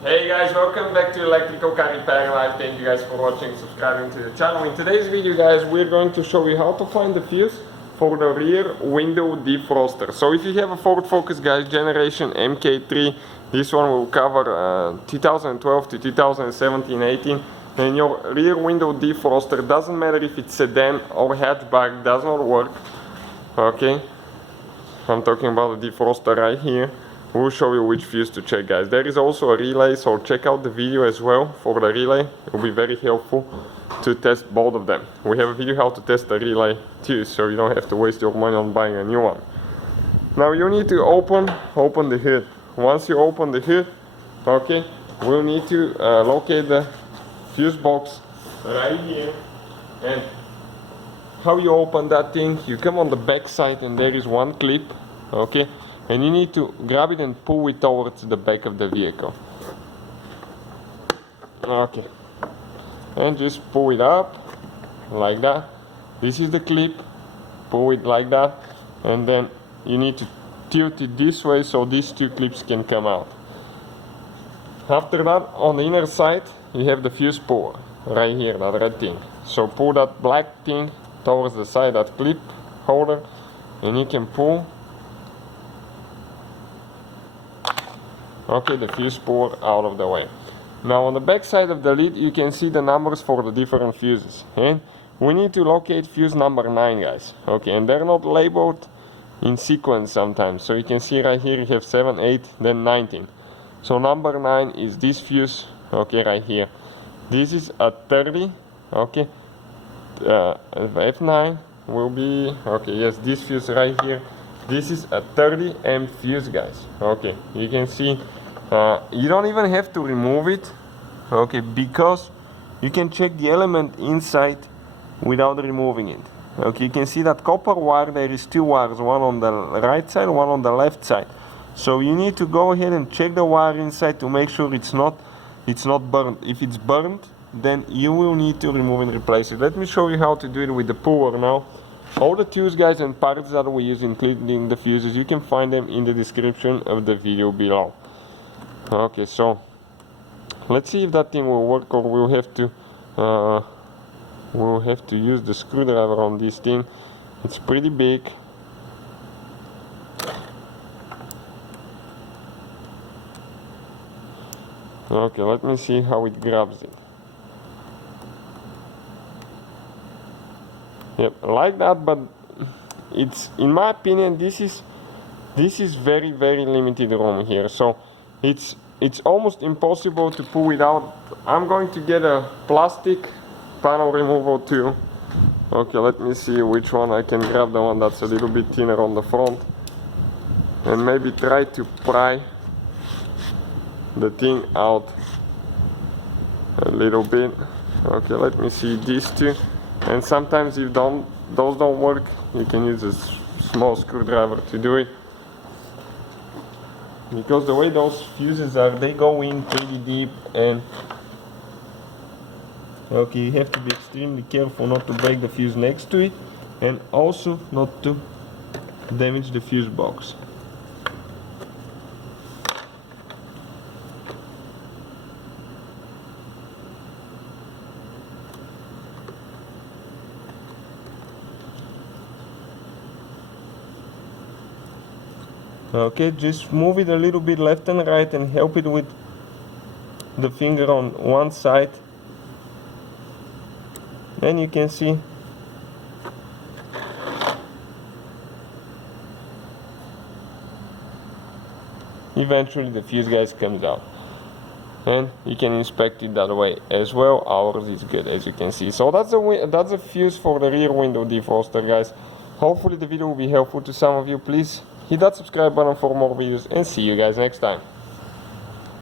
Hey guys, welcome back to Electrical Car Repair Live. Thank you guys for watching, subscribing to the channel. In today's video guys, we're going to show you how to find the fuse for the rear window defroster. So if you have a Ford Focus guys, generation MK3, this one will cover 2012 to 2017-18. And your rear window defroster, doesn't matter if it's sedan or hatchback, does not work. Okay, I'm talking about the defroster right here. We'll show you which fuse to check guys. There is also a relay, so check out the video as well for the relay. It will be very helpful to test both of them. We have a video how to test the relay too, so you don't have to waste your money on buying a new one. Now you need to open the hood. Once you open the hood, okay, we'll need to locate the fuse box right here. And how you open that thing, you come on the back side and there is one clip, okay, and you need to grab it and pull it towards the back of the vehicle. Okay, and just pull it up like that. This is the clip, pull it like that, and then you need to tilt it this way so these two clips can come out. After that, on the inner side you have the fuse puller right here, that red thing. So pull that black thing towards the side, that clip holder, and you can pull, okay, the fuse puller out of the way. Now on the back side of the lid you can see the numbers for the different fuses, and we need to locate fuse number 9 guys, okay, and they're not labeled in sequence sometimes, so you can see right here you have 7, 8, then 19. So number 9 is this fuse, okay, right here. This is a 30, okay, F9 will be, okay, yes, this fuse right here. This is a 30 amp fuse guys, okay, you can see you don't even have to remove it, okay, because you can check the element inside without removing it. Okay, you can see that copper wire, there is two wires, one on the right side, one on the left side. So you need to go ahead and check the wire inside to make sure it's not burnt. If it's burnt, then you will need to remove and replace it. Let me show you how to do it with the puller now. All the tools guys and parts that we use, including the fuses, you can find them in the description of the video below. Okay, so let's see if that thing will work, or we'll have to use the screwdriver on this thing. It's pretty big. Okay, let me see how it grabs it. Yep, like that, but it's, in my opinion, this is very limited room here, so it's almost impossible to pull it out. I'm going to get a plastic panel removal tool. Okay, let me see which one I can grab, the one that's a little bit thinner on the front, and maybe try to pry the thing out a little bit. Okay, let me see these two. And sometimes if those don't work, you can use a small screwdriver to do it. Because the way those fuses are, they go in pretty deep, and okay, you have to be extremely careful not to break the fuse next to it, and also not to damage the fuse box. Okay, just move it a little bit left and right and help it with the finger on one side. Then you can see eventually the fuse guys comes out, and you can inspect it that way as well. Ours is good, as you can see. So that's a fuse for the rear window defroster guys. Hopefully the video will be helpful to some of you. Please hit that subscribe button for more videos, and see you guys next time.